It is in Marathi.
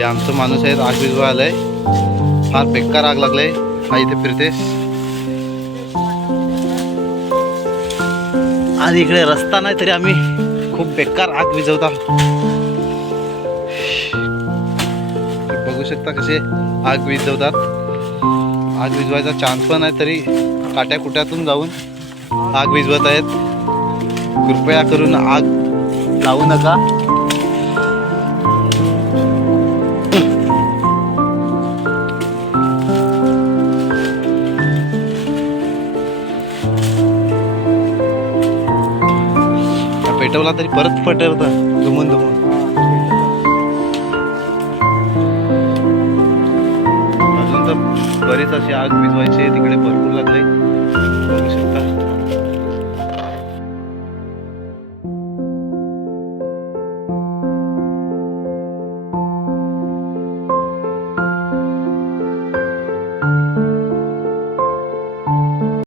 ते आमचं माणूस आहे आग विजवा आलाय. फार बेकार आग लागलाय. हा इथे फिरतेस आज इकडे रस्ता नाही तरी आम्ही खूप बेकार आग विझवता. बघू शकता कसे आग विजवतात आग विजवायचा चान्स पण आहे तरी काट्या कुट्यातून जाऊन आग विजवत आहेत. कृपया करून आग लावू नका. पेटवला तरी परत पटवत दुमून दुमून अजून तर बरेच असे आग विजवायचे तिकडे भरपूर लागले.